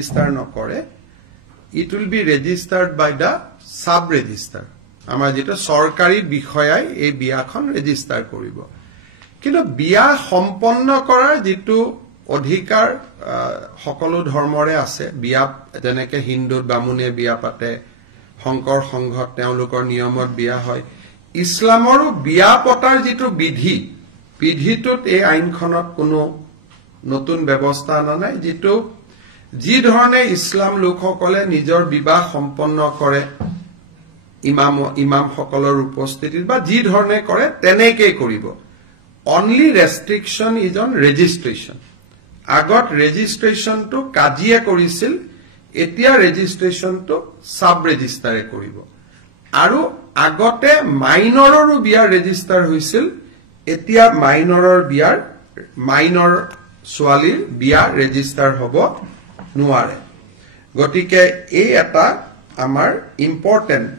register নকৰে, it will be registered by the sub register. আমাৰ যেটা সৰকাৰি বিষয়াই এই বিয়াখন ৰেজিষ্টাৰ কৰিব। কিন্তু বিয়া সম্পন্ন কৰাৰ যেটো অধিকাৰ সকলো ধৰ্মৰে আছে, বিয়া যেনেকে হিন্দু বামুণে বিয়া পাতে, শংকৰ সংঘত তেওঁলোকৰ নিয়মত বিয়া হয়, ইছলামৰো বিয়া পতাৰ যেটো বিধিটোত এই আইনখনত কোনো নতুন ব্যৱস্থা নাই, যেটো যি ধৰণে ইছলাম লোকসকলে নিজৰ বিবাহ সম্পন্ন কৰে ইমাম সকলৰ উপস্থিতিত বা যি ধৰণে কৰে তেনেকে কৰিব। Only restriction is on registration. আগত ৰেজিষ্ট্ৰেচনটো কাজিয়ে কৰিছিল, এতিয়া ৰেজিষ্ট্ৰেচনটো সাব ৰেজিষ্টাৰে কৰিব। আৰু আগতে মাইনৰৰো বিয়া ৰেজিষ্টাৰ হৈছিল, এতিয়া মাইনৰ ছোৱালীৰ বিয়া ৰেজিষ্টাৰ হ'ব নোৱাৰে। গতিকে এই এটা আমাৰ ইম্পৰ্টেন্ট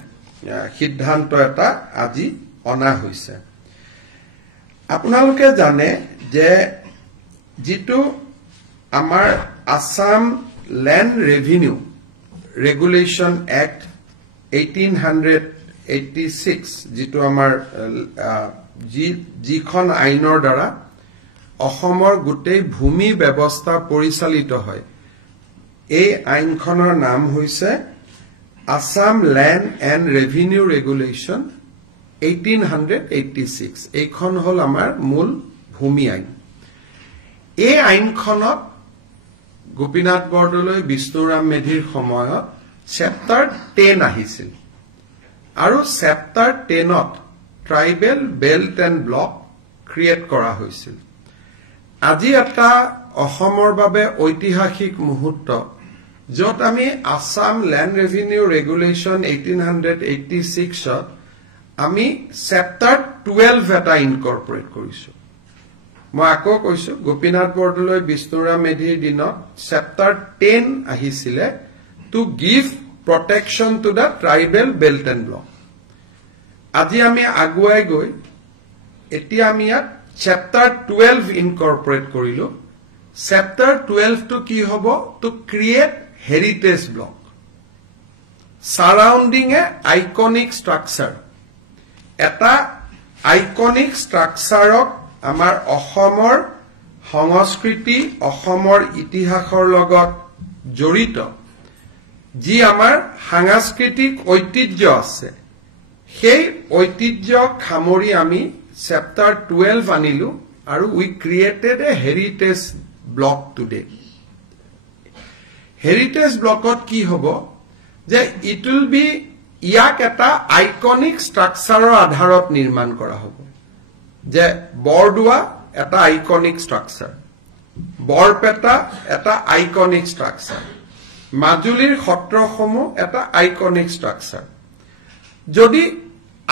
সিদ্ধান্ত এটা আজি অনা হৈছে। আপোনালোকে জানে যে যেটো আমাৰ Assam land revenue regulation act 1886 যেটো আমাৰ যিখন আইনৰ দ্বাৰা অসমৰ গোটেই ভূমি ব্যৱস্থা পৰিচালিত হয়, এই আইনখনৰ নাম হৈছে Assam land and revenue regulation 1886। এইখন হল আমাৰ মূল ভূমি আইন। এই আইনখনত গোপীনাথ বৰদলৈ বিষ্ণুৰাম মেধিৰ সময়ত চেপ্টাৰ 10 আহিছিল, আৰু চেপ্টাৰ 10ত tribal belt and block create কৰা হৈছিল। আজি এটা অসমৰ বাবে ঐতিহাসিক মুহূৰ্ত, য'ত আমি আসাম ল্যান্ড ৰেভিনিউ ৰেগুলেশন 1886ত আমি চেপ্টাৰ 12 এটা ইনকৰ্পৰেট কৰিছো। মই আকৌ কৈছো, গোপীনাথ বৰদলৈ বিষ্ণুৰাম মেধিৰ দিনত চেপ্টাৰ 10 আহিছিলে to give protection to the tribal belt and block. আজি আমি আগুৱাই গৈ এতিয়া আমি ইয়াত চেপ্টাৰ 12 ইনকৰ্পৰেট কৰিলো। চেপ্টাৰ 12 টো কি হ'ব? To create heritage block surrounding a iconic structure. এটা আইকনিক ষ্ট্ৰাকচাৰক আমাৰ অসমৰ সংস্কৃতি, অসমৰ ইতিহাসৰ লগত জড়িত যি আমাৰ সাংস্কৃতিক ঐতিহ্য আছে, সেই ঐতিহ্যক সামৰি আমি চেপ্টাৰ 12 আনিলো, আৰু we created a heritage block today. Heritage ব্লকত কি হ'ব যে ইট উইল বি ইয়াক এটা আইকনিক ষ্ট্ৰাকচাৰৰ আধাৰত নিৰ্মাণ কৰা হ'ব। যে বৰদোৱা এটা আইকনিক ষ্ট্ৰাকচাৰ, বৰপেটা এটা আইকনিক ষ্ট্ৰাকচাৰ, মাজুলীৰ সত্ৰসমূহ এটা আইকনিক ষ্ট্ৰাকচাৰ। যদি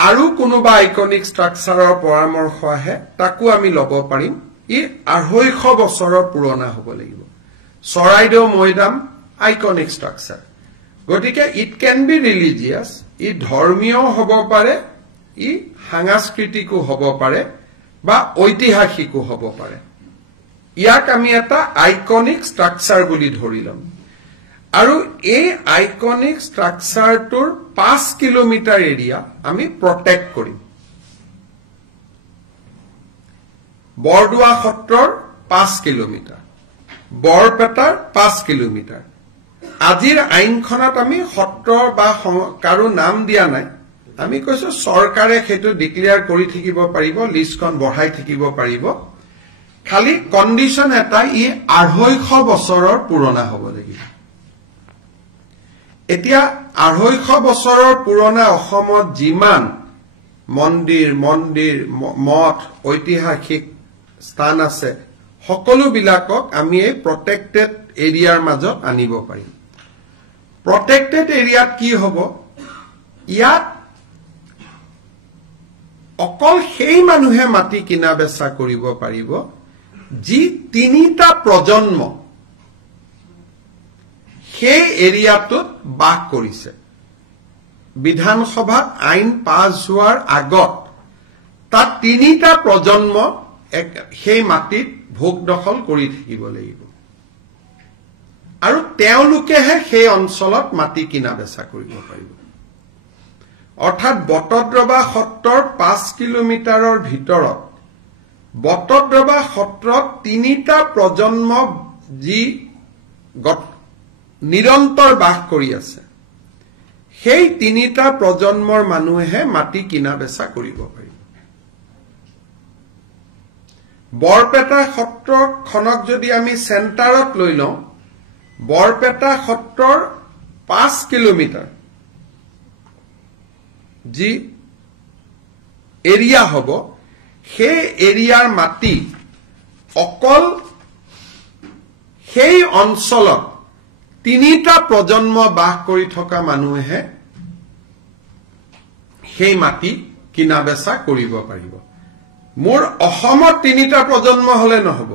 আৰু কোনোবা আইকনিক ষ্ট্ৰাকচাৰৰ পৰামৰ্শ আহে তাকো আমি ল'ব পাৰিম। ই 250 বছৰৰ পুৰণা হ'ব লাগিব। চৰাইদেউ মৈদাম আইকনিক ষ্ট্ৰাকচাৰ। গতিকে ইট কেন বি ৰিলিজিয়াছ, ই ধৰ্মীয় হ'ব পাৰে, ই সাংস্কৃতিকো হ'ব পাৰে বা ঐতিহাসিকো হ'ব পাৰে। ইয়াক আমি এটা আইকনিক ষ্ট্ৰাকচাৰ বুলি ধৰি ল'ম, আৰু এই আইকনিক ষ্ট্ৰাকচাৰটোৰ 5 কিলোমিটাৰ এৰিয়া আমি প্ৰটেক্ট কৰিম। বৰদোৱা সত্ৰৰ 5 কিলোমিটাৰ, বৰপেটাৰ 5 কিলোমিটাৰ। আজিৰ আইনখনত আমি সত্ৰ বা কাৰো নাম দিয়া নাই, আমি কৈছো চৰকাৰে সেইটো ডিক্লেয়াৰ কৰি থাকিব পাৰিব, লিষ্টখন বঢ়াই থাকিব পাৰিব। খালি কণ্ডিশ্যন এটা, ই 250 বছৰৰ পুৰণা হ'ব লাগিব। এতিয়া 250 বছৰৰ পুৰণা অসমত যিমান মন্দিৰ মঠ ঐতিহাসিক স্থান আছে, সকলোবিলাকক আমি এই প্ৰটেক্টেড এৰিয়াৰ মাজত আনিব পাৰিম। প্ৰটেক্টেড এৰিয়াত কি হ'ব? ইয়াত অকল সেই মানুহে মাটি কিনা বেচা কৰিব পাৰিব যি 3টা প্ৰজন্ম সেই এৰিয়াটোত বাস কৰিছে। বিধানসভাত আইন পাছ হোৱাৰ আগত তাত 3টা প্ৰজন্ম সেই মাটিত ভোগ দখল কৰি থাকিব লাগিব। আৰু তেওঁলোকেহে সেই অঞ্চলত মাটি কিনা বেচা কৰিব পাৰিব অৰ্থাৎ বটদ্ৰৱা সত্ৰৰ 5 কিলোমিটাৰৰ ভিতৰত বটদ্ৰৱা সত্ৰত 3টা প্ৰজন্ম যি নিৰন্তৰ বাস কৰি আছে সেই 3টা প্ৰজন্মৰ মানুহে মাটি কিনা বেচা কৰিব পাৰিব বৰপেটা সত্ৰখনক যদি আমি চেণ্টাৰত লৈ লওঁ বৰপেটা সত্ৰৰ 5 কিলোমিটাৰ যি এৰিয়া হ'ব সেই এৰিয়াৰ মাটি অকল সেই অঞ্চলত 3টা প্ৰজন্ম বাস কৰি থকা মানুহে সেই মাটি কিনা বেচা কৰিব পাৰিব মোৰ অসমত 3টা প্ৰজন্ম হলে নহব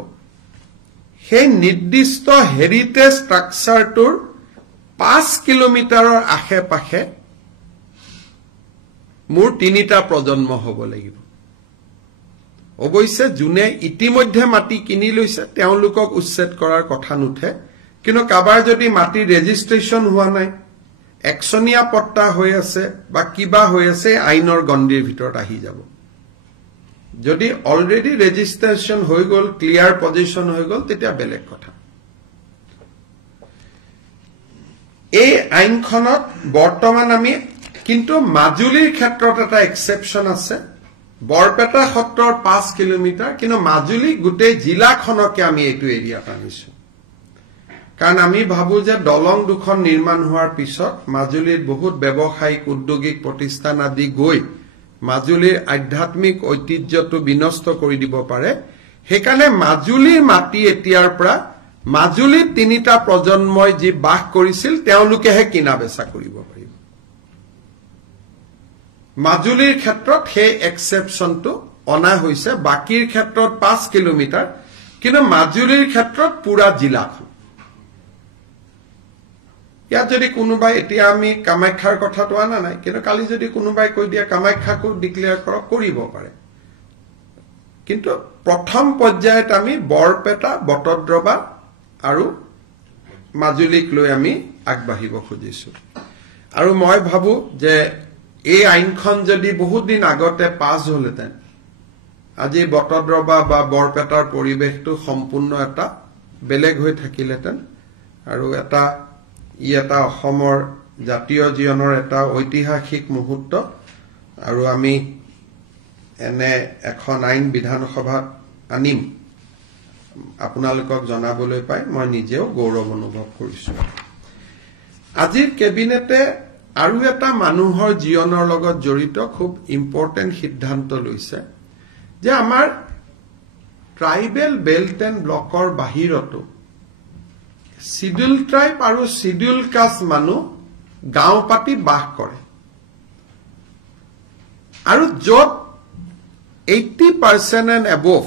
সেই নিৰ্দিষ্ট হেৰিটেজ ষ্ট্ৰাকচাৰটোৰ 5 কিলোমিটাৰৰ আশে-পাশে মোৰ 3টা প্ৰজন্ম হ'ব লাগিব অৱশ্যে যোনে ইতিমধ্যে মাটি কিনি লৈছে তেওঁলোকক উচ্ছেদ কৰাৰ কথা নুঠে কিন্তু কাবাৰ যদি মাটি ৰেজিষ্ট্ৰেচন হোৱা নাই একচনীয়া পট্টা হৈ আছে বা কিবা হৈ আছে আইনৰ গণ্ডিৰ ভিতৰত আহি যাব যদি অলৰেডি ৰেজিষ্ট্ৰেচন হৈ গল ক্লিয়াৰ পজিশন হৈ গল তেতিয়া বেলেগ কথা এই আইনখনত বৰ্তমান আমি কিন্তু মাজুলীৰ ক্ষেত্ৰত এটা এক্সেপশন আছে বৰপেটা সত্ৰৰ 5 কিলোমিটাৰ কিন্তু মাজুলী গোটেই জিলাখনকে আমি এইটো এৰিয়াত আনিছো কাৰণ আমি ভাবো যে দলং দুখন নিৰ্মাণ হোৱাৰ পিছত মাজুলীৰ বহুত ব্যৱসায়িক উদ্যোগিক প্ৰতিষ্ঠান আদি গৈ মাজুলীৰ আধ্যাত্মিক ঐতিহ্যটো বিনষ্ট কৰি দিব পাৰে সেইকাৰণে মাজুলীৰ মাটি এতিয়াৰ পৰা মাজুলীৰ 3টা প্ৰজন্মই যি বাস কৰিছিল তেওঁলোকেহে কিনা বেচা কৰিব পাৰিব মাজুলীৰ ক্ষেত্ৰত সেই এক্সেপশনটো অনা হৈছে বাকিৰ ক্ষেত্ৰত 5 কিলোমিটাৰ কিন্তু মাজুলীৰ ক্ষেত্ৰত পুৰা জিলাখন ইয়াত যদি কোনোবাই এতিয়া আমি কামাখ্যাৰ কথাটো আনা নাই কিন্তু কালি যদি কোনোবাই কৈ দিয়ে কামাখ্যাকো ডিক্লেয়াৰ কৰক কৰিব পাৰে কিন্তু প্ৰথম পৰ্যায়ত আমি বৰপেটা বটদ্ৰৱা আৰু মাজুলীক লৈ আমি আগবাঢ়িব খুজিছো আৰু মই ভাবো যে এই আইনখন যদি বহুত দিন আগতে পাছ হলহেঁতেন আজি বটদ্ৰৱা বা বৰপেটাৰ পৰিৱেশটো সম্পূৰ্ণ এটা বেলেগ হৈ থাকিলহেঁতেন আৰু এটা অসমৰ জাতীয় জীৱনৰ এটা ঐতিহাসিক মুহূৰ্ত আৰু আমি এনে এখন আইন বিধানসভাত আনিম আপোনালোকক জনাবলৈ পাই মই নিজেও গৌৰৱ অনুভৱ কৰিছো আজিৰ কেবিনেটে আৰু এটা মানুহৰ জীৱনৰ লগত জড়িত খুব ইম্পৰ্টেন্ট সিদ্ধান্ত লৈছে যে আমাৰ ট্ৰাইবেল বেল্ট এণ্ড ব্লকৰ বাহিৰতো শিডিউল ট্ৰাইব আৰু শিডিউল কাষ্ট মানুহ গাঁও পাতি বাস কৰে আৰু য'ত 80% এণ্ড এবভ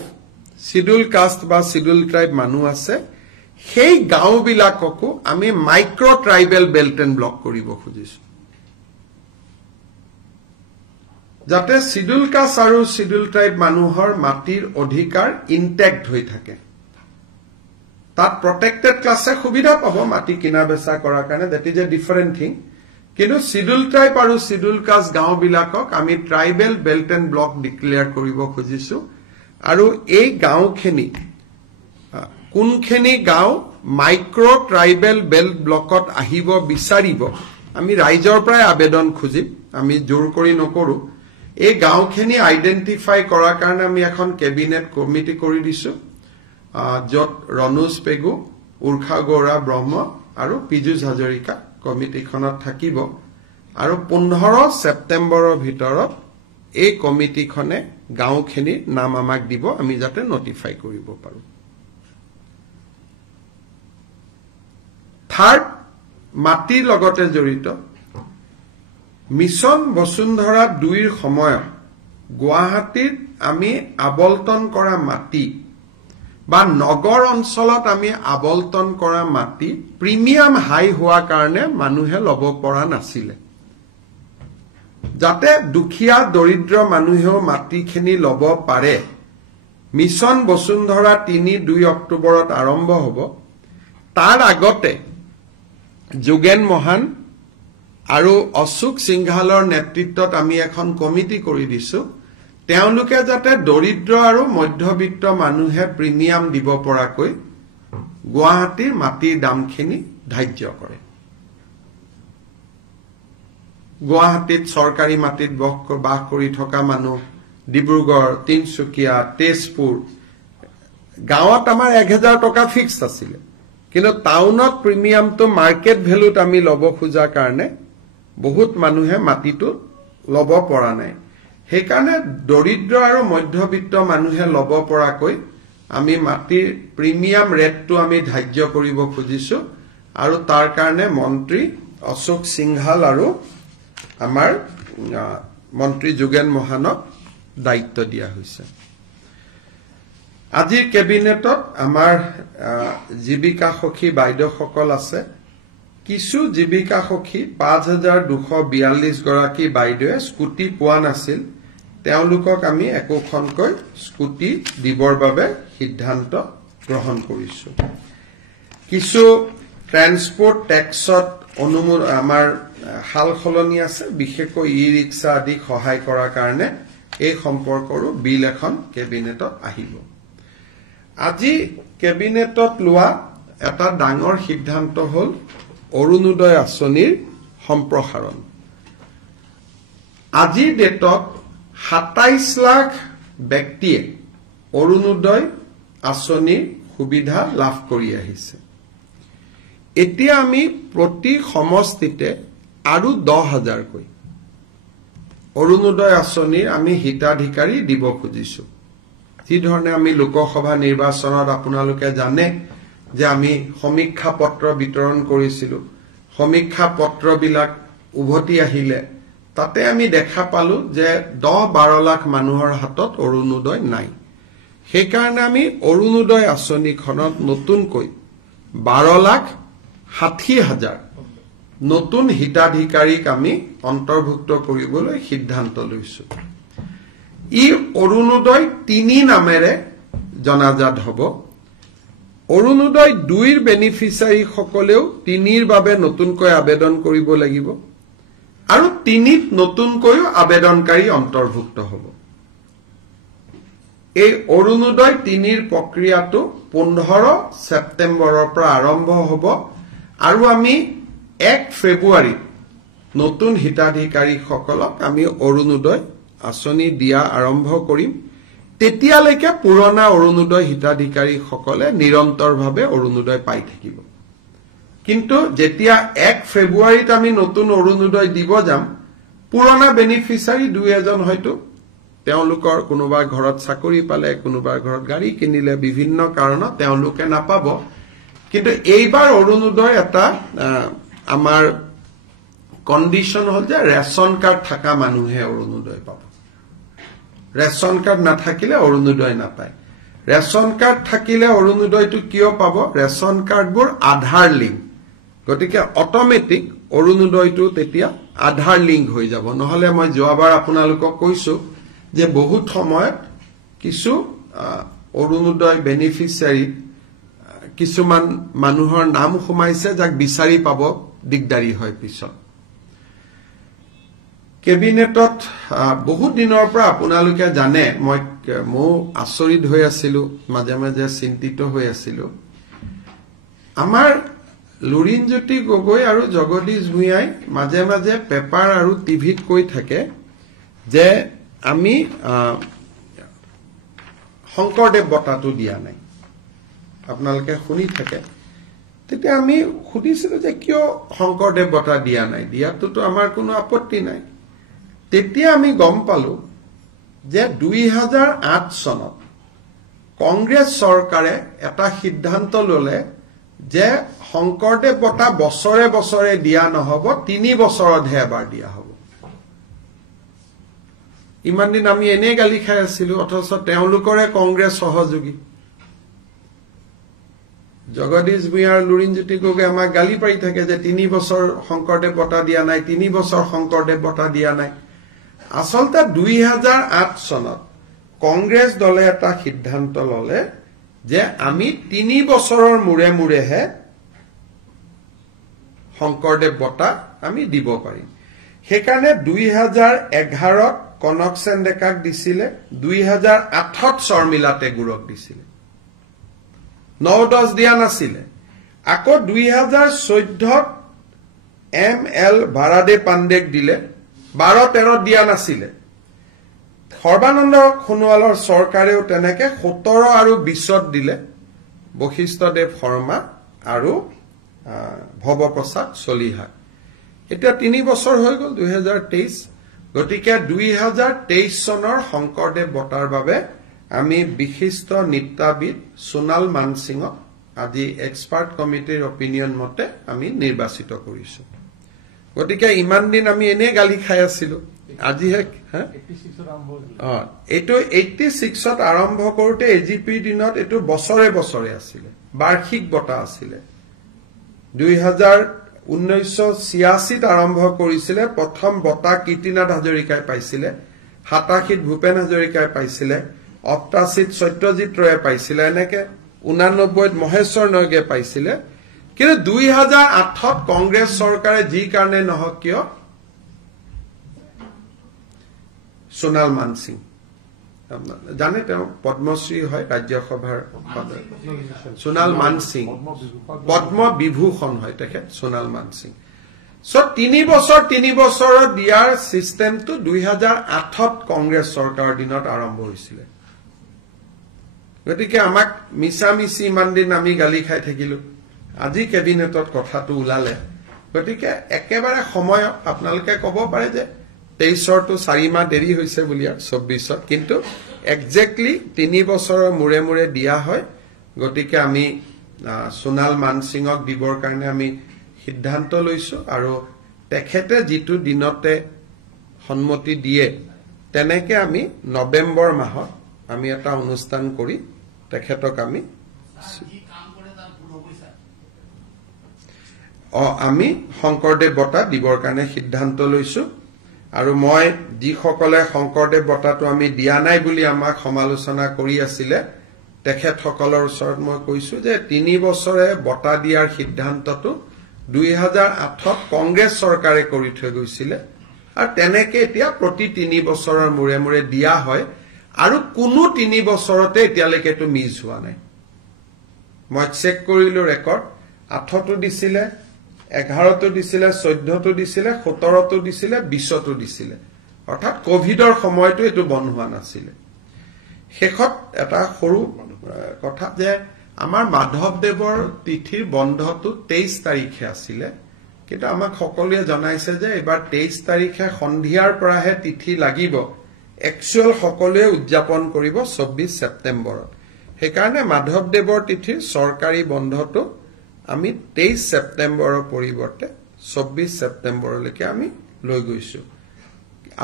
শিডিউল কাষ্ট বা শিডিউল ট্ৰাইব মানুহ আছে সেই গাঁওবিলাককো আমি micro tribal belt and block কৰিব খুজিছো যাতে শিডিউল কাষ্ট আৰু শিডিউল ট্ৰাইব মানুহৰ মাটিৰ অধিকাৰ ইনটেক্ট হৈ থাকে তাত প্ৰটেক্টেড ক্লাছে সুবিধা পাব মাটি কিনা বেচা কৰাৰ কাৰণে that is a different thing কিন্তু শিডিউল ট্ৰাইব আৰু শিডিউল কাষ্ট গাঁওবিলাকক আমি tribal belt and block declare কৰিব খুজিছো আৰু এই গাঁওখিনি কোনখিনি গাঁও মাইক্ৰ ট্ৰাইবেল বেল্ট ব্লকত আহিব বিচাৰিব আমি ৰাইজৰ পৰাই আবেদন খুজিম আমি জোৰ কৰি নকৰো এই গাঁওখিনি আইডেন্টিফাই কৰাৰ কাৰণে আমি এখন কেবিনেট কমিটি কৰি দিছো য'ত ৰনোজ পেগু উৰ্খা গৌৰা ব্ৰহ্ম আৰু পীযুষ হাজৰিকা কমিটিখনত থাকিব আৰু 15 ছেপ্টেম্বৰৰ ভিতৰত এই কমিটিখনে গাঁওখিনিৰ নাম আমাক দিব আমি যাতে নটিফাই কৰিব পাৰো থাৰ্ড মাটিৰ লগতে জড়িত মিছন বসুন্ধৰা 2ৰ সময়ত গুৱাহাটীত আমি আবলটন কৰা মাটি বা নগৰ অঞ্চলত আমি আবলটন কৰা মাটি প্ৰিমিয়াম হাই হোৱাৰ কাৰণে মানুহে ল'ব পৰা নাছিলে যাতে দুখীয়া দৰিদ্ৰ মানুহেও মাটিখিনি ল'ব পাৰে মিছন বসুন্ধৰা 2 অক্টোবৰত আৰম্ভ হ'ব তাৰ আগতে যোগেন মহান আৰু অশোক সিংঘালৰ নেতৃত্বত আমি এখন কমিটি কৰি দিছো তেওঁলোকে যাতে দৰিদ্ৰ আৰু মধ্যবিত্ত মানুহে প্ৰিমিয়াম দিব পৰাকৈ গুৱাহাটীৰ মাটিৰ দামখিনি ধাৰ্য কৰে গুৱাহাটীত চৰকাৰী মাটিত বাস কৰি থকা মানুহ ডিব্ৰুগড় তিনচুকীয়া তেজপুৰ গাঁৱত আমাৰ 1000 টকা ফিক্স আছিল কিন্তু টাউনত প্ৰিমিয়ামটো মাৰ্কেট ভ্যালুত আমি লব খোজা কাৰণে বহুত মানুহে মাটিটো লব পৰা নাই সেইকাৰণে দৰিদ্ৰ আৰু মধ্যবিত্ত মানুহে লব পৰাকৈ আমি মাটিৰ প্ৰিমিয়াম ৰেটটো আমি ধাৰ্য কৰিব খুজিছো আৰু তাৰ কাৰণে মন্ত্ৰী অশোক সিংঘাল আৰু আমাৰ মন্ত্ৰী যোগেন মহানক দায়িত্ব দিয়া হৈছে আজিৰ কেবিনেটত আমাৰ জীৱিকা সখী বাইদেউসকল আছে কিছু জীৱিকা সখী 5242 গৰাকী বাইদেৱে স্কুটি পোৱা নাছিল তেওঁলোকক আমি একোখনকৈ স্কুটি দিবৰ বাবে সিদ্ধান্ত গ্ৰহণ কৰিছো কিছু ট্ৰান্সপোৰ্ট ট্যাক্সত আমাৰ হাল খলনি আছে বিশেষকৈ ই-ৰিক্সা আদি সহায় কৰাৰ কাৰণে এই সম্পৰ্কৰো বিল এখন কেবিনেটত আহিব আজি কেবিনেটত লোৱা এটা ডাঙৰ সিদ্ধান্ত হল অৰুণোদয় আঁচনিৰ সম্প্ৰসাৰণ আজিৰ ডেটত 27 লাখ ব্যক্তিয়ে অৰুণোদয় আঁচনিৰ সুবিধা লাভ কৰি আহিছে এতিয়া আমি প্ৰতি সমষ্টিতে আৰু 10,000 কৈ অৰুণোদয় আঁচনিৰ আমি হিতাধিকাৰী দিব খুজিছো যি ধৰণে আমি লোকসভা নিৰ্বাচনত আপোনালোকে জানে যে আমি সমীক্ষা পত্ৰ বিতৰণ কৰিছিলো সমীক্ষা পত্ৰবিলাক উভতি আহিলে তাতে আমি দেখা পালো যে 10-12 লাখ মানুহৰ হাতত অৰুণোদয় নাই সেই কাৰণে আমি অৰুণোদয় আঁচনিখনত নতুনকৈ 12,60,000 নতুন হিতাধিকাৰীক আমি অন্তৰ্ভুক্ত কৰিবলৈ সিদ্ধান্ত লৈছো ই অৰুণোদয় 3 নামেৰে জনাজাত হ'ব অৰুণোদয় 2ৰ বেনিফিচিয়াৰী সকলেও 3ৰ বাবে নতুনকৈ আবেদন কৰিব লাগিব আৰু 3ত নতুনকৈ আবেদনকাৰী অন্তৰ্ভুক্ত হ'ব এই অৰুণোদয় 3ৰ প্ৰক্ৰিয়াটো 15 ছেপ্টেম্বৰৰ পৰা আৰম্ভ হ'ব আৰু আমি 1 ফেব্ৰুৱাৰী নতুন হিতাধিকাৰী সকলক আমি অৰুণোদয় আঁচনি দিয়া আৰম্ভ কৰিম তেতিয়ালৈকে পুৰণা অৰুণোদয় হিতাধিকাৰী সকলে নিৰন্তৰভাৱে অৰুণোদয় পাই থাকিব কিন্তু যেতিয়া 1 ফেব্ৰুৱাৰীত আমি নতুন অৰুণোদয় দিব যাম পুৰণা বেনিফিচিয়াৰী দুই এজন হয়তো তেওঁলোকৰ কোনোবা ঘৰত চাকৰি পালে কোনোবা ঘৰত গাড়ী কিনিলে বিভিন্ন কাৰণত তেওঁলোকে নাপাব কিন্তু এইবাৰ অৰুণোদয় এটা আমাৰ কন্ডিশন হল যে ৰেশন কাৰ্ড থাকা মানুহে অৰুণোদয় পাব ৰেশন কাৰ্ড নাথাকিলে অৰুণোদয় নাপায় ৰেশন কাৰ্ড থাকিলে অৰুণোদয়টো কিয় পাব ৰেশন কাৰ্ডবোৰ আধাৰ লিংক গতিকে অটোমেটিক অৰুণোদয়টো তেতিয়া আধাৰ লিংক হৈ যাব নহলে মই যোৱাবাৰ আপোনালোকক কৈছো যে বহুত সময়ত কিছু অৰুণোদয় বেনিফিচিয়াৰী কিছুমান মানুহৰ নাম সোমাইছে যাক বিচাৰি পাব দিগদাৰি হয় পিছত কেবিনেটত বহুত দিনৰ পৰা আপোনালোকে জানে মই আচৰিত হৈ আছিলো মাজে মাজে চিন্তিত হৈ আছিলো আমাৰ লুৰিণজ্যোতি গগৈ আৰু জগদীশ ভূঞাই মাজে মাজে পেপাৰ আৰু টিভিত কৈ থাকে যে আমি শংকৰদেৱ বঁটাটো দিয়া নাই আপোনালোকে শুনি থাকে তেতিয়া আমি সুধিছিলো যে কিয় শংকৰদেৱ বঁটা দিয়া নাই দিয়াটোতো আমাৰ কোনো আপত্তি নাই তেতিয়া আমি গম পালো যে 2008 চনত কংগ্ৰেছ চৰকাৰে এটা সিদ্ধান্ত ললে যে শংকৰদেৱ বঁটা বছৰে বছৰে দিয়া নহব 3 বছৰতহে এবাৰ দিয়া হ'ব ইমান দিন আমি এনে গালি খাই আছিলো অথচ তেওঁলোকৰে কংগ্ৰেছ সহযোগী জগদীশ ভূঞা আৰু লুৰিণজ্যোতি গগৈ আমাক গালি পাৰি থাকে যে 3 বছৰ শংকৰদেৱ বঁটা দিয়া নাই 3 বছৰ শংকৰদেৱ বঁটা দিয়া নাই আসলতে 2008 চনত কংগ্ৰেছ দলে এটা সিদ্ধান্ত ললে যে আমি 3 বছৰৰ মুৰে মুৰেহে শংকৰদেৱ বঁটা আমি দিব পাৰিম সেইকাৰণে 2011ত কনকসেন ডেকাক দিছিলে 2008ত শৰ্মিলা টেগুৰক দিছিলে 9-10 দিয়া নাছিলে আকৌ 2014ত ML ভাৰাদে পাণ্ডেক দিলে 12-13 দিয়া নাছিলে সৰ্বানন্দ সোণোৱালৰ চৰকাৰেও তেনেকে 17 আৰু 20ত দিলে বশিষ্ঠদেৱ শৰ্মা আৰু ভৱপ্ৰসাদ চলিহা এতিয়া 3 বছৰ হৈ গল 2023 গতিকে 2023 চনৰ শংকৰদেৱ বঁটাৰ বাবে আমি বিশিষ্ট নৃত্যবিদ সোণাল মানসিংক আজি এক্সপাৰ্ট কমিটিৰ অপিনিয়ন মতে আমি নিৰ্বাচিত কৰিছো গতিকে ইমান দিন আমি এনে গালি খাই আছিলো আজি হে 86ত আৰম্ভ কৰোতে এজিপি দিনত এটো বছৰে বছৰে আছিল বাৰ্ষিক বঁটা আছিল 1986ত আৰম্ভ কৰিছিলে প্ৰথম বঁটা কীৰ্তিনাথ হাজৰিকাই পাইছিলে 87ত ভূপেন হাজৰিকাই পাইছিলে 88ত সত্যজিৎ ৰয়ে পাইছিলে এনেকে 89ত মহেশ্বৰ নয়গে পাইছিলে কিন্তু 2008ত কংগ্ৰেছ চৰকাৰে যি কাৰণে নহক কিয় সোণাল মানসিং জানে তেওঁ পদ্মশ্ৰী হয় ৰাজ্যসভাৰ সোণাল মানসিং পদ্ম বিভূষণ হয় তেখেত সোণাল মানসিং সো 3 বছৰ দিয়াৰ সিস্টেমটো 2008ত কংগ্ৰেছ চৰকাৰৰ দিনত আৰম্ভ হৈছিল গতিকে আমাক মিছামিছি ইমান দিন আমি গালি খাই থাকিলো আজি কেবিনেটত কথাটো উলালে গতিকে একেবাৰে সময় আপোনালোকে ক'ব পাৰে যে 23ৰটো 4 মাহ দেৰি হৈছে বুলি 24ত কিন্তু এক্স্যাক্টলি 3 বছৰৰ মুৰে মুৰে দিয়া হয় গতিকে আমি সোণাল মানসিংক দিবৰ কাৰণে আমি সিদ্ধান্ত লৈছো আৰু তেখেতে যেটো দিনতে সন্মতি দিয়ে তেনেকে আমি নৱেম্বৰ মাহত আমি এটা অনুষ্ঠান কৰি তেখেতক আমি আমি শংকৰদেৱ বঁটা দিবৰ কাৰণে সিদ্ধান্ত লৈছো আৰু মই যিসকলে শংকৰদেৱ বঁটাটো আমি দিয়া নাই বুলি আমাক সমালোচনা কৰি আছিলে তেখেতসকলৰ ওচৰত মই কৈছো যে 3 বছৰে বঁটা দিয়াৰ সিদ্ধান্তটো 2008ত কংগ্ৰেছ চৰকাৰে কৰি থৈ গৈছিল আৰু তেনেকে এতিয়া প্ৰতি 3 বছৰৰ মুৰে মুৰে দিয়া হয় আৰু কোনো 3 বছৰতে এতিয়ালৈকেটো মিছ হোৱা নাই মই চেক কৰিলো ৰেকৰ্ড 8তো দিছিলে 11তো দিছিলে 14তো দিছিলে 17তো দিছিলে 20তো দিছিলে অৰ্থাৎ কোভিডৰ সময়টো এটো বন্ধ হোৱা নাছিল শেষত এটা সৰু কথা যে আমাৰ মাধৱদেৱৰ তিথিৰ বন্ধটো 23 তাৰিখে আছিল কিন্তু আমাক সকলোৱে জনাইছে যে এবাৰ 23 তাৰিখে সন্ধিয়াৰ পৰাহে তিথি লাগিব একচুয়াল সকলোৱে উদযাপন কৰিব 24 ছেপ্টেম্বৰত সেইকাৰণে মাধৱদেৱৰ তিথিৰ চৰকাৰী বন্ধটো আমি 23 ছেপ্টেম্বৰৰ পৰিৱৰ্তে 24 ছেপ্টেম্বৰলৈকে আমি লৈ গৈছো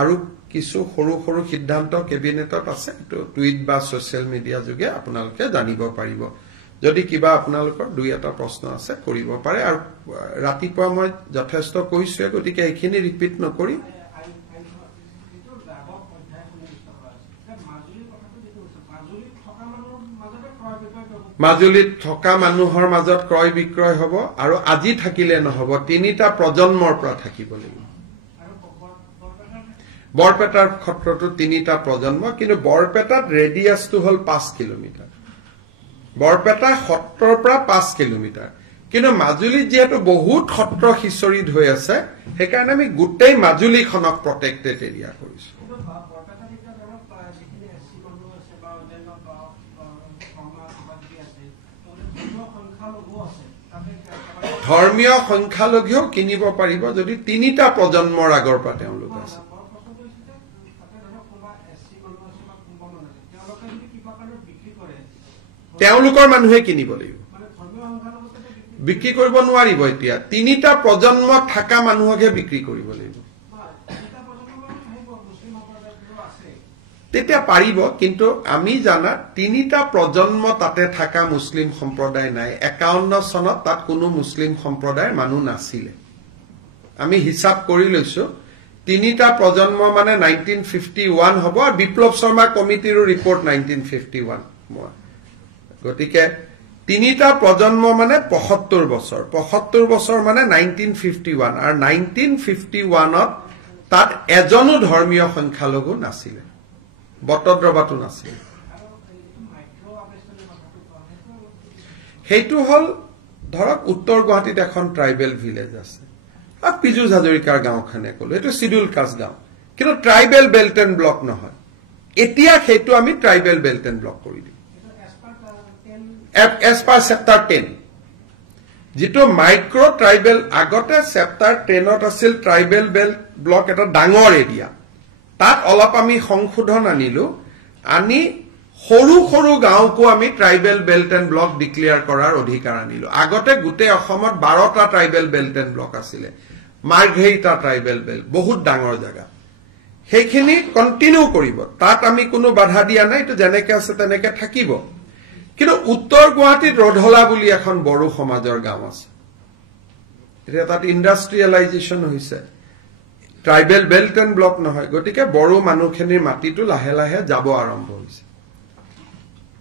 আৰু কিছু সৰু সৰু সিদ্ধান্ত কেবিনেটত আছে তো টুইট বা সোশ্যাল মিডিয়া যোগে আপোনালোকে জানিব পাৰিব যদি কিবা আপোনালোকৰ দুই এটা প্ৰশ্ন আছে কৰিব পাৰে আৰু ৰাতিপুৱা মই যথেষ্ট কৈছো গতিকে এইখিনি ৰিপিট নকৰি মাজুলীত থকা মানুহৰ মাজত ক্ৰয় বিক্ৰয় হ'ব আৰু আজি থাকিলে নহব 3টা প্ৰজন্মৰ পৰা থাকিব লাগিব বৰপেটাৰ ক্ষেত্ৰতো 3টা প্ৰজন্ম কিন্তু বৰপেটাত ৰেডিয়াসটো হল 5 কিলোমিটাৰ বৰপেটা সত্ৰৰ পৰা 5 কিলোমিটাৰ কিন্তু মাজুলীত যেটো বহুত সত্ৰ হিচৰিত হৈ আছে সেইকাৰণে আমি গোটেই মাজুলীখনক প্ৰটেক্টেড এৰিয়া কৰিছো ধৰ্মীয় সংখ্যালঘুও কিনিব পাৰিব যদি 3টা প্ৰজন্মৰ আগৰ পৰা তেওঁলোক আছে তেওঁলোকৰ মানুহে কিনিব লাগিব বিক্ৰী কৰিব নোৱাৰিব এতিয়া 3টা প্ৰজন্ম থাকা মানুহকে বিক্ৰী কৰিব লাগিব তেতিয়া পাৰিব কিন্তু আমি জানা 3টা প্ৰজন্ম তাতে থাকা মুছলিম সম্প্ৰদায় নাই 51 চনত তাত কোনো মুছলিম সম্প্ৰদায়ৰ মানুহ নাছিল আমি হিসাব কৰি লৈছো 3টা প্ৰজন্ম মানে 1951 হ'ব আৰু বিপ্লৱ শৰ্মা কমিটিৰ ৰিপৰ্ট 1951 গতিকে তিনিটা প্ৰজন্ম মানে ৭৫ বছৰ ৭৫ বছৰ মানে 1951 আৰু 1951ত তাত এজনো ধৰ্মীয় সংখ্যালঘু নাছিলে বটদ্ৰবাটো নাছিলে সেইটো হল ধৰক উত্তৰ গুৱাহাটীত এখন ট্ৰাইবেল ভিলেজ আছে আৰু পিজুজ হাজৰিকাৰ গাঁওখনে কলো এটো শিডিউল কাষ্ট গাঁও কিন্তু ট্ৰাইবেল বেল্ট এণ্ড ব্লক নহয় এতিয়া সেইটো আমি ট্ৰাইবেল বেল্ট এণ্ড ব্লক কৰি দিম as per chapter 10 যেটো মাইক্ৰো ট্ৰাইবেল আগতে chapter 10ত আছিল ট্ৰাইবেল বেল্ট ব্লক এটা ডাঙৰ এৰিয়া তাত অলপ আমি সংশোধন আনিলো আনি সৰু সৰু গাঁওকো আমি tribal belt and block declare কৰাৰ অধিকাৰ আনিলো আগতে গুটে অসমত 12টা ট্ৰাইবেল বেল্ট এণ্ড ব্লক আছিল মাৰ্ঘেৰিটা ট্ৰাইবেল বেল্ট বহুত ডাঙৰ জায়গা সেইখিনি কন্টিনিউ কৰিব তাত আমি কোনো বাধা দিয়া নাই তো জেনেকে আছে তেনেকে থাকিব কিন্তু উত্তৰ গুৱাহাটীত ৰধলা বুলি এখন বড়ো সমাজৰ গাঁও আছে এটা তাত ইন্ডাষ্ট্ৰিয়েলাইজেশন হৈছে ট্ৰাইবেল বেল্ট এণ্ড ব্লক নহয় গতিকে বড়ো মানুহখিনিৰ মাটিটো লাহে লাহে যাব আৰম্ভ হৈছে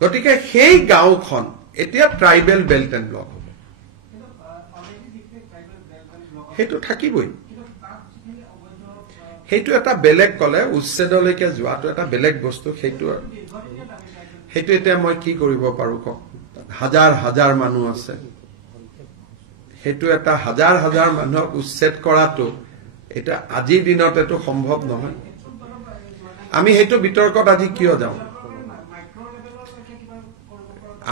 গতিকে সেই গাঁওখন এতিয়া ট্ৰাইবেল বেল্ট এণ্ড ব্লক হ'ব সেইটো থাকিবই সেইটো এটা বেলেগ কলে উচ্ছেদলৈকে যোৱাটো এটা বেলেগ বস্তু সেইটো এতিয়া মই কি কৰিব পাৰো ক হাজাৰ হাজাৰ মানুহ আছে সেইটো এটা হাজাৰ হাজাৰ মানুহক উচ্ছেদ কৰাটো এটা আজিৰ দিনত এটো সম্ভৱ নহয় আমি সেইটো বিতৰ্কত আজি কিয় যাওঁ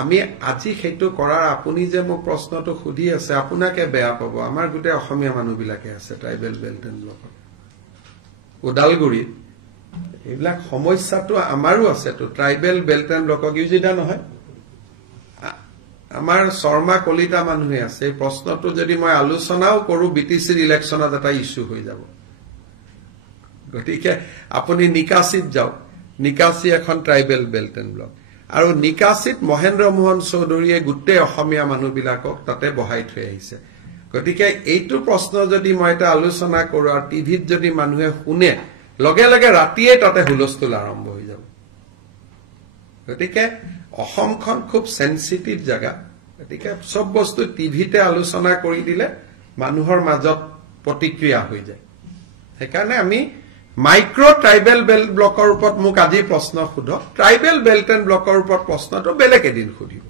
আমি আজি সেইটো কৰাৰ আপুনি যে মোক প্ৰশ্নটো খুদি আছে আপোনাকে বেয়া পাব আমাৰ গুটে অসমীয়া মানুহ বিলাকে আছে tribal belt and block Udalguri এইবিলাক সমস্যাটো আমাৰো আছে তো ট্ৰাইবেল বেল্ট এণ্ড ব্লকক ইউজিদা নহয় আমাৰ শৰ্মা কলিতা মানুহে আছে এই প্ৰশ্নটো যদি মই আলোচনাও কৰো বিটিসিৰ ইলেকশনত এটা ইস্যু হৈ যাব গতিকে আপুনি নিকাসিত যাও নিকাসি এখন ট্ৰাইবেল বেল্ট এণ্ড ব্লক আৰু নিকাসিত মহেন্দ্ৰ মোহন চৌধুৰীয়ে গুটে অসমীয়া মানুহবিলাকক তাতে বহাই থৈ আহিছে গতিকে এইটো প্ৰশ্ন যদি মই এটা আলোচনা কৰো আৰু টিভিত যদি মানুহে শুনে লগে লগে ৰাতিয়ে তাতে হুলস্থুল আৰম্ভ হৈ যাব গতিকে অসমখন খুব সেনসিটিভ জায়গা গতিকে সব বস্তু টিভিতে আলোচনা কৰি দিলে মানুহৰ মাজত প্ৰতিক্ৰিয়া হৈ যায় সেইকাৰণে আমি মাইক্ৰো ট্ৰাইবেল বেল্ট ব্লকৰ ওপৰত মোক আজি প্ৰশ্ন খুধক ট্ৰাইবেল বেল্ট এণ্ড ব্লকৰ ওপৰত প্ৰশ্নটো বেলেগ এদিন খুদিব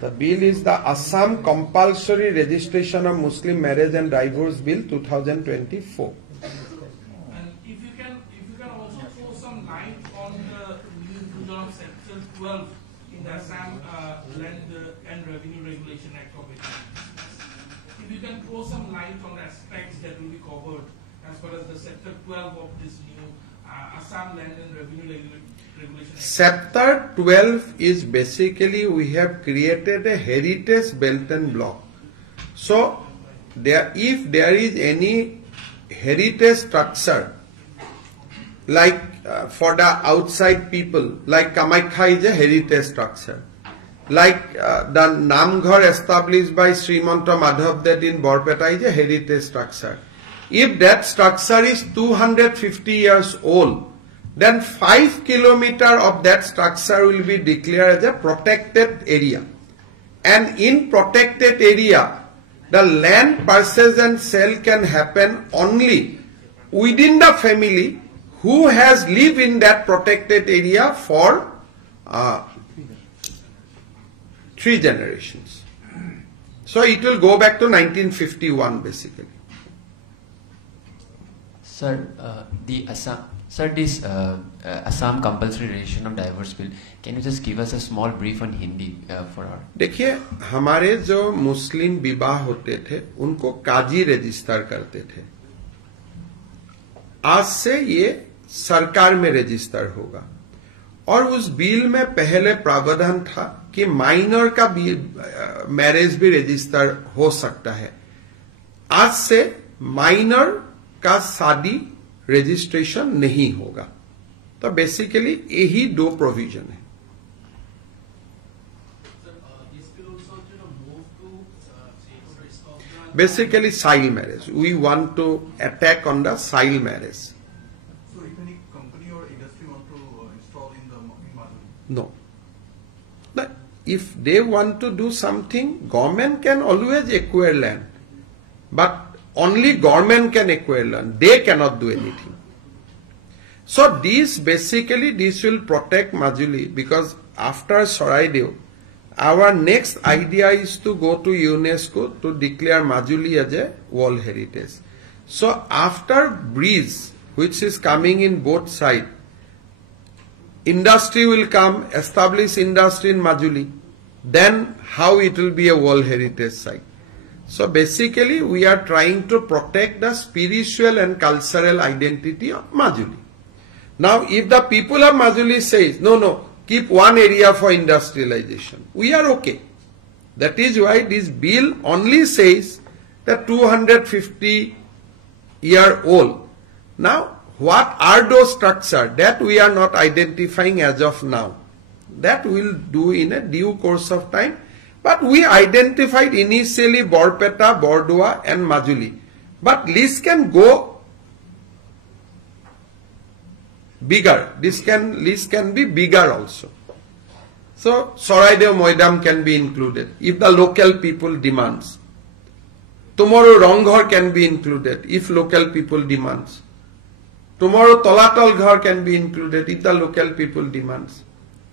The bill is the Assam Compulsory Registration of Muslim Marriage and Divorce Bill 2024. And if you can also throw some light on the new inclusion of Section 12 in the Assam Land and Revenue Regulation Act of 1996. If you can throw some light on the aspects that will be covered as far as the Sector 12 of this new Assam Land and Revenue Regulation Act. Chapter 12 is basically we have created a heritage belt and block. So if there is any heritage structure like for the outside people, like Kamakhya is a heritage structure, like the Namghar established by Srimanta Madhav Ded in Borpeta is a heritage structure. If that structure is 250 years old, then 5 kilometers of that structure will be declared as a protected area. And in protected area, the land purchase and sale can happen only within the family who has lived in that protected area for 3 generations. So it will go back to 1951 basically. Sir, this Assam Compulsory Registration of Divorce Bill, can you just give us a small brief on Hindi for our? देखिए हमारे जो मुस्लिम विवाह होते थे उनको काजी register करते थे आज से ये सरकार में रजिस्टर होगा और उस बिल में पहले प्रावधान था कि माइनर का मैरिज भी रजिस्टर हो सकता है आज से माइनर का शादी रजिस्ट्रेशन नहीं होगा तो बेसिकली यही 2 प्रोविजन है basically child marriage. We want to attack on the child marriage. So if any company or industry want to install in Majuli? No. But if they want to do something, government can always acquire land. But only government can acquire land. They cannot do anything. So this basically, this will protect Majuli, because after Saraideo, our next idea is to go to UNESCO to declare Majuli as a World Heritage. So after bridge, which is coming in both sides, industry will come, establish industry in Majuli. Then how it will be a World Heritage site. So basically we are trying to protect the spiritual and cultural identity of Majuli. Now if the people of Majuli says, no, keep one area for industrialization, we are okay. That is why this bill only says that 250-year-old. Now what are those structures that we are not identifying as of now? That we'll do in a due course of time. But we identified initially Borpeta, Bordua and Majuli. But list can go bigger. List can be bigger also. So Saraideo Moidam can be included if the local people demands. Tomorrow Ronghor can be included if local people demands. Tomorrow Tolatal Ghar can be included if the local people demands.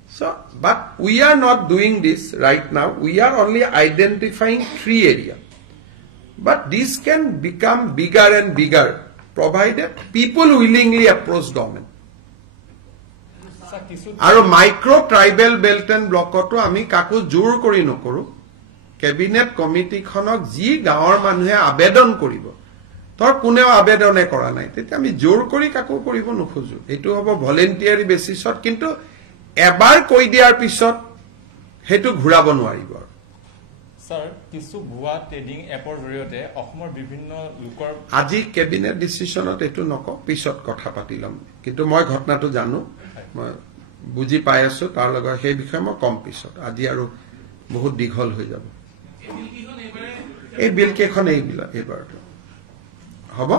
So, but we are not doing this right now. We are only identifying 3 areas. But this can become bigger and bigger, provided people willingly approach government. Aru micro tribal belt and block to ami kaku jor kori nokoru. Cabinet committee khonok ji gaor manuhe abedon koribo. Tor kuneo abedone kora nai. Tete ami jor kori kaku koribo nokhoju. Etu hobo voluntary basis ot kintu এবাৰ কৈ দিয়াৰ পিছত হেতু ঘূৰাব নোৱাৰিব। Sir কিছু ভুৱা trading এপৰ জৰিয়তে অসমৰ বিভিন্ন লোকৰ আজি কেবিনেট ডিসিশনত এটো নক পিছত কথা পাতিলম, কিন্তু মই ঘটনাটো জানো, মই বুজি পাই আছো, তাৰ লগত সেই বিষয়ে মই কম পিছত। আজি আৰু বহুত দীঘল হৈ যাব। এই বিল কেখন এইবাৰ হ'ব।